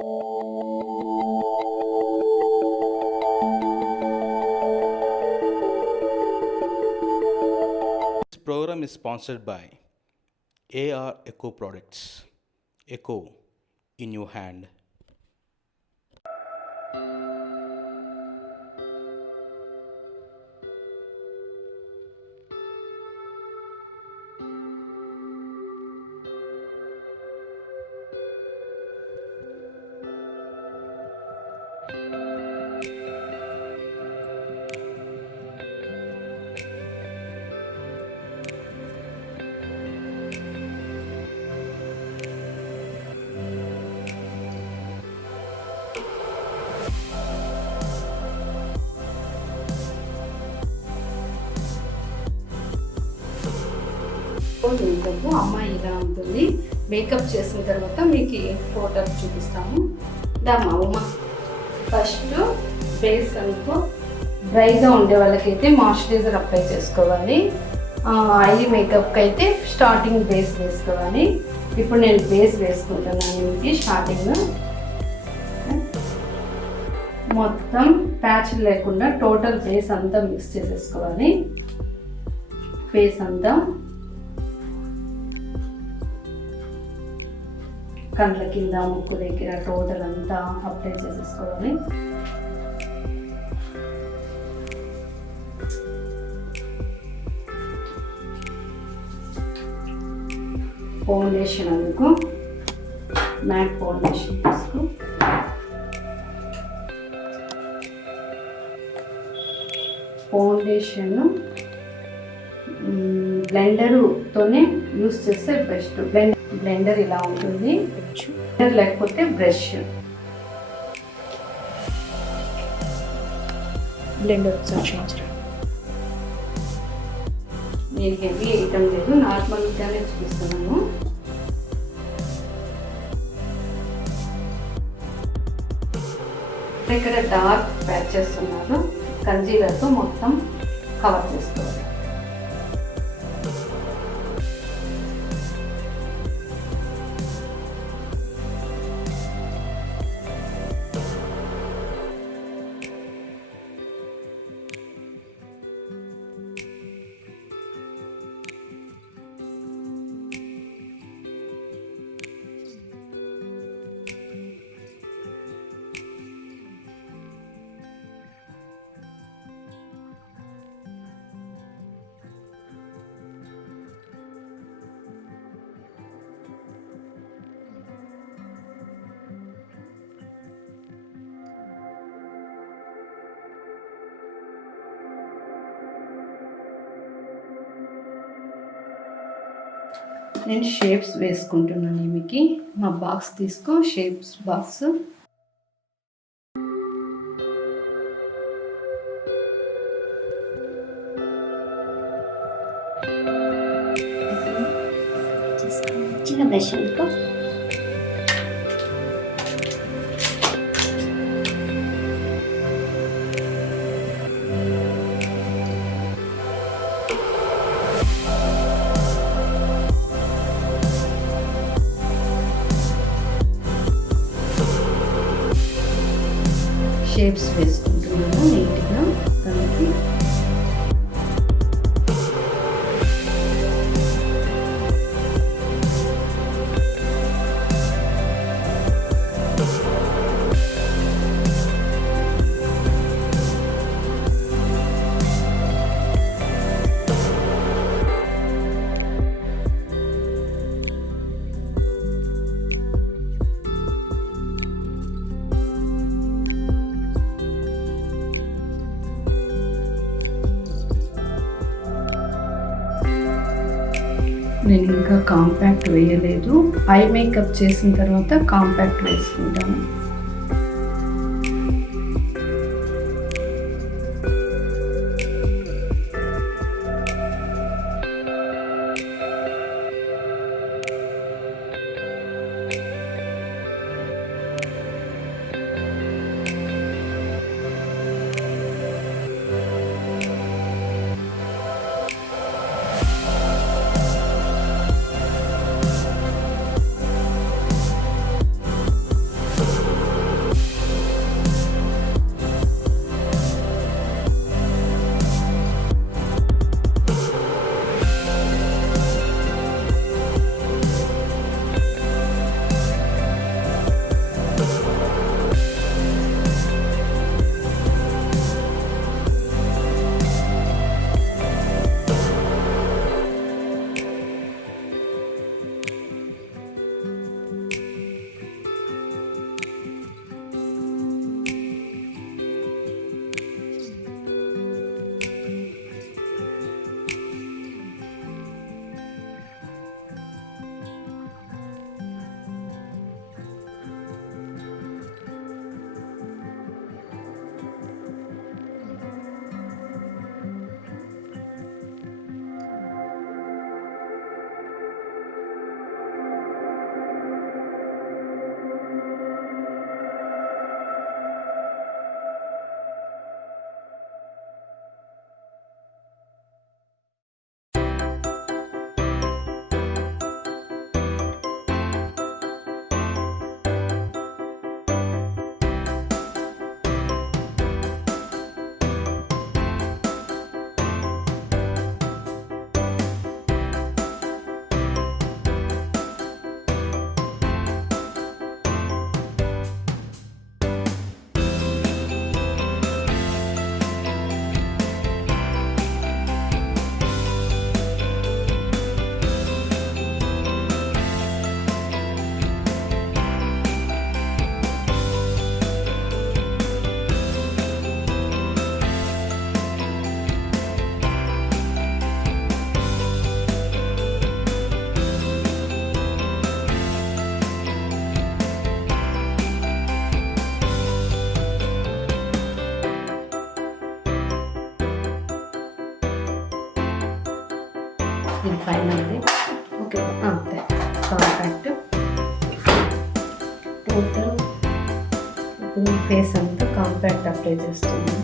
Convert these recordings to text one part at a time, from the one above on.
This program is sponsored by AR Eco Products. Eco in your hand. Makeup అమ్మాయి ఇలా ఉంటుంది. మేకప్ చేసిన తర్వాత మీకు ఫోటో చూపిస్తాము. దామా ఉమా ఫస్ట్ బేస్ అనుకో డ్రైగా ఉండే వాళ్ళకైతే మాయిశ్చరైజర్ అప్లై చేసుకోవాలి. ఆయిల్ మేకప్కి అయితే స్టార్టింగ్ బేస్ వేసుకోవాలి. ఇప్పుడు నేను బేస్ వేసుకుంటున్నాను. మీకు స్టార్టింగ్ మొత్తం ప్యాచ్ లేకుండా టోటల్ ఫేస్ అంతా మిక్స్ చేసేసుకోవాలి. ఫేస్ అంతా కండ్ల కింద ముక్కు దగ్గర టోటల్ అంతా అప్లై చేసేసుకోవాలి. ఫౌండేషన్ అందుకు మ్యాట్ ఫౌండేషన్ తీసుకో. ఫౌండేషన్ బ్లెండర్తోనే యూస్ చేస్తే బెస్ట్. బ్లెండర్ ఇలా ఉంటుంది, లేకపోతే బ్రష్. బ్లెండర్ ఒకసారి నేను హెవీ వేయటం లేదు, నార్మల్గానే చూపిస్తున్నాను. ఇక్కడ డార్క్ ప్యాచెస్ ఉన్నారు, కన్సీలర్తో మొత్తం కవర్ చేసుకోవాలి. నేను షేప్స్ వేసుకుంటున్నాను. మీకు మా బాక్స్ తీసుకో, షేప్స్ బాక్స్. చిన్న బ్రష్ అనుకో. షేప్స్ వేసుకుంటున్నాను నీట్గా దానికి. నేను ఇంకా కాంపాక్ట్ వేయలేదు. ఐ మేకప్ చేసిన తర్వాత కాంపాక్ట్ వేసుకుంటాను. పైనది. ఓకే అంతే కాంపాక్ట్. టోటల్ ఫేస్ అంతా కాంపాక్ట్ అప్లై చేస్తున్నాను.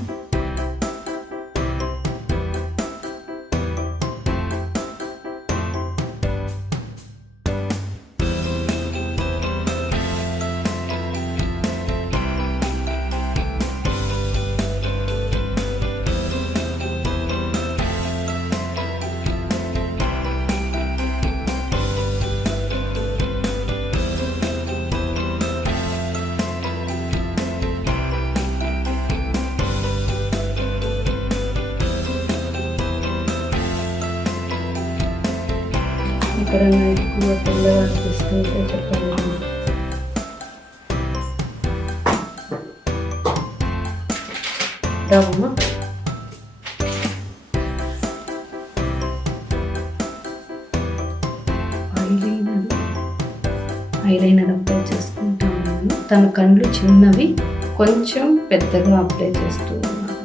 ఇక్కడ ఎక్కువ తెల్లగా అనిపిస్తుంటే చెప్పండి. రవ్వ ఐలైనర్ అప్లై చేసుకుంటాను. తన కళ్ళు చిన్నవి, కొంచెం పెద్దగా అప్లై చేస్తూ ఉన్నాను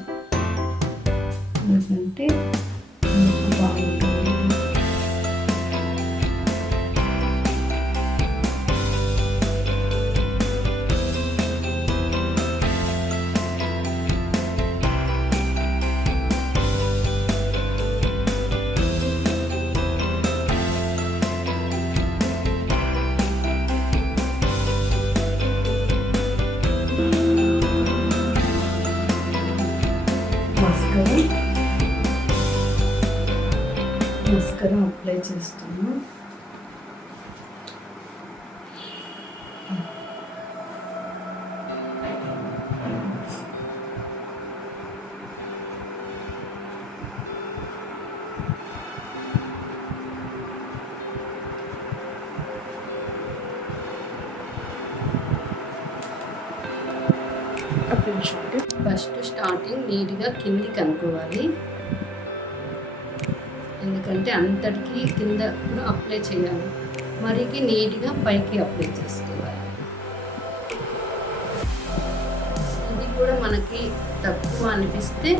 ఎందుకంటే బాగుంటుంది. మస్కరా అప్లై చేస్తాను. ఫస్ట్ స్టార్టింగ్ నీట్గా కిందికి అనుకోవాలి, ఎందుకంటే అంతటికి కింద కూడా అప్లై చేయాలి. మరికి నీట్గా పైకి అప్లై చేసుకోవాలి. ఇది కూడా మనకి తక్కువ అనిపిస్తే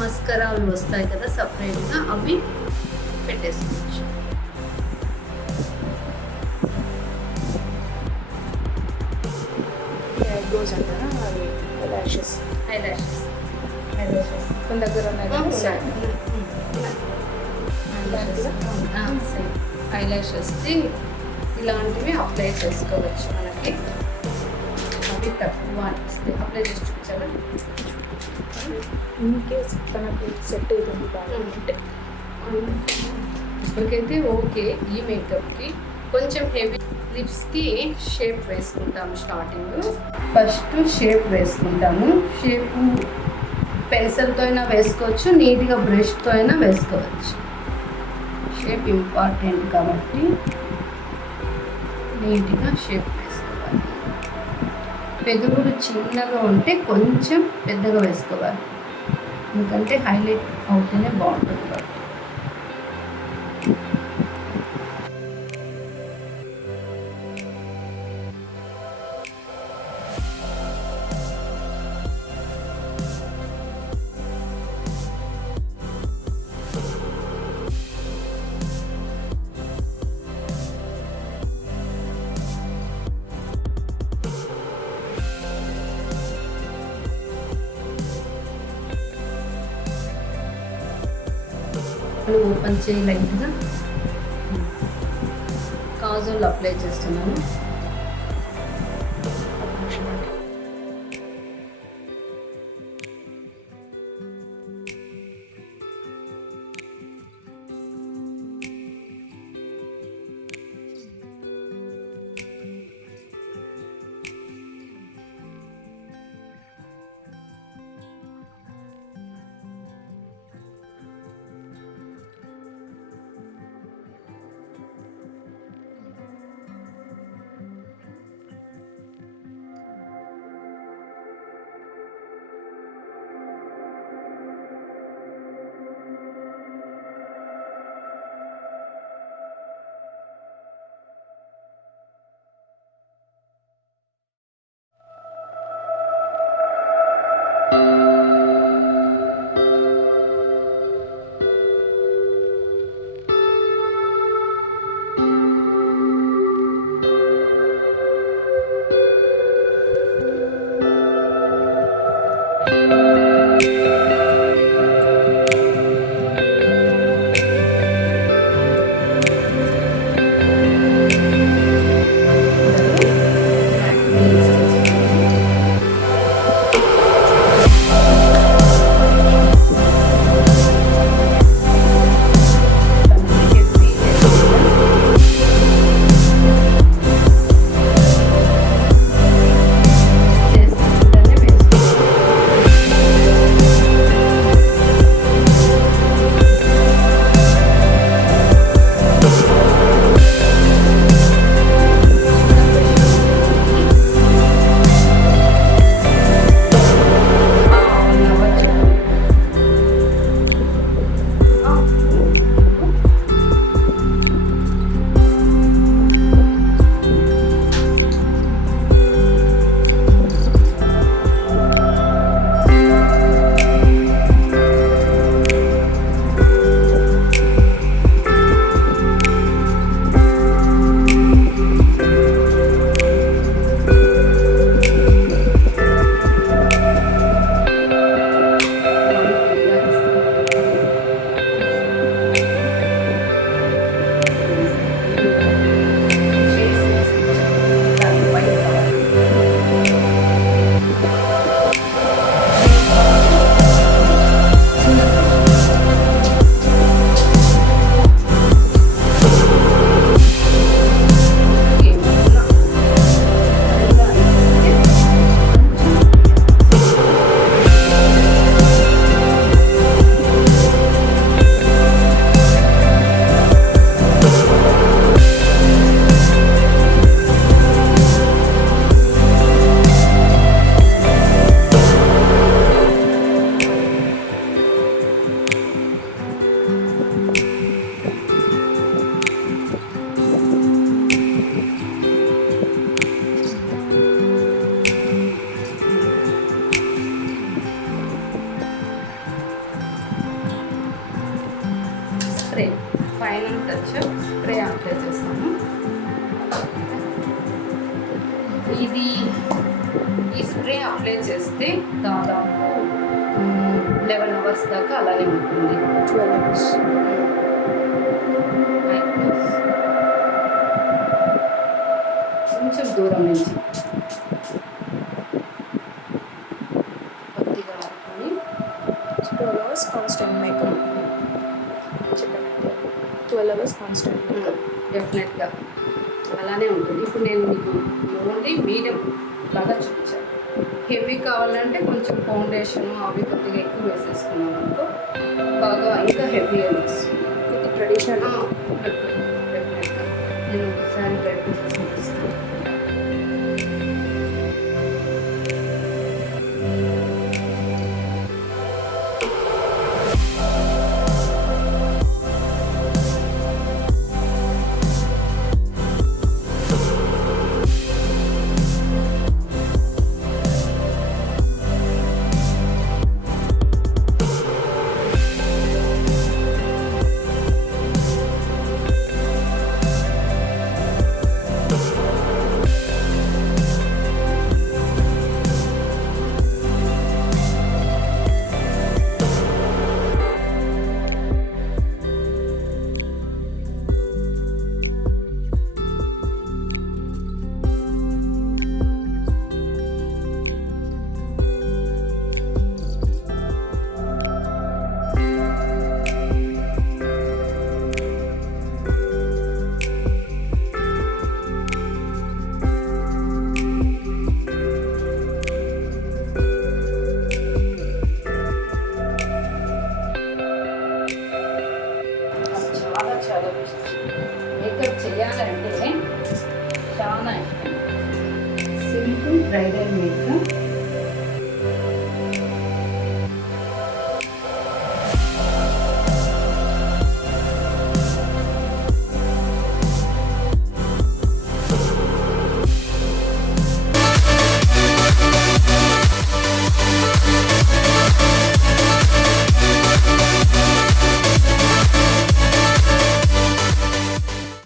మస్కరా అవి వస్తాయి కదా సపరేట్గా, అవి పెట్టేసుకోవచ్చు. మన దగ్గర ఐలాషెస్కి ఇలాంటివి అప్లై చేసుకోవచ్చు. మనకి అవి తక్కువ అనిపిస్తే అప్లై చేసి చూపించాలి. ఇన్ కేస్ తనకు సెట్ అవుతుంది బాగుంటే ఇప్పటికైతే ఓకే. ఈ మేకప్కి కొంచెం హెవీ లిప్స్కి షేప్ వేసుకుంటాము. స్టార్టింగ్ ఫస్ట్ షేప్ వేసుకుంటాము. షేపు పెన్సిల్తో అయినా వేసుకోవచ్చు, నీట్గా బ్రష్తో అయినా వేసుకోవచ్చు. షేప్ ఇంపార్టెంట్ కాబట్టి నీట్గా షేప్ వేసుకోవాలి. పెదవులు చిన్నగా ఉంటే కొంచెం పెద్దగా వేసుకోవాలి, ఎందుకంటే హైలైట్ అవుతూనే బాగుంటుంది కాబట్టి. ఓపెన్ చేయి, లైట్గా కాజల్ అప్లై చేస్తున్నాను. ఇది ఈ స్ప్రే అప్లై చేస్తే దాదాపు 11 అవర్స్ దాకా అలానే ఉంటుంది. 12 అవర్స్. కొంచెం దూరం నుంచి కొద్దిగా ఆడుకొని 12 hours constant makeup. 12 hours constant makeup. డెఫినెట్గా అలానే ఉంటుంది. ఇప్పుడు నేను మీకు ఓన్లీ మీడియం లాగా చూపించాను. హెవీ కావాలంటే కొంచెం ఫౌండేషన్ అవి కొద్దిగా ఎక్కువ వేసేసుకున్నాం అనుకో బాగా ఇంకా హెవీ అనిపిస్తుంది. ఇది ట్రెడిషనల్. డెఫినెట్గా నేను ఒకసారి బయట చూపిస్తాను. చాలా ఇష్టం. మేకప్ చేయాలంటే చాలా ఇష్టం. Simple bridal makeup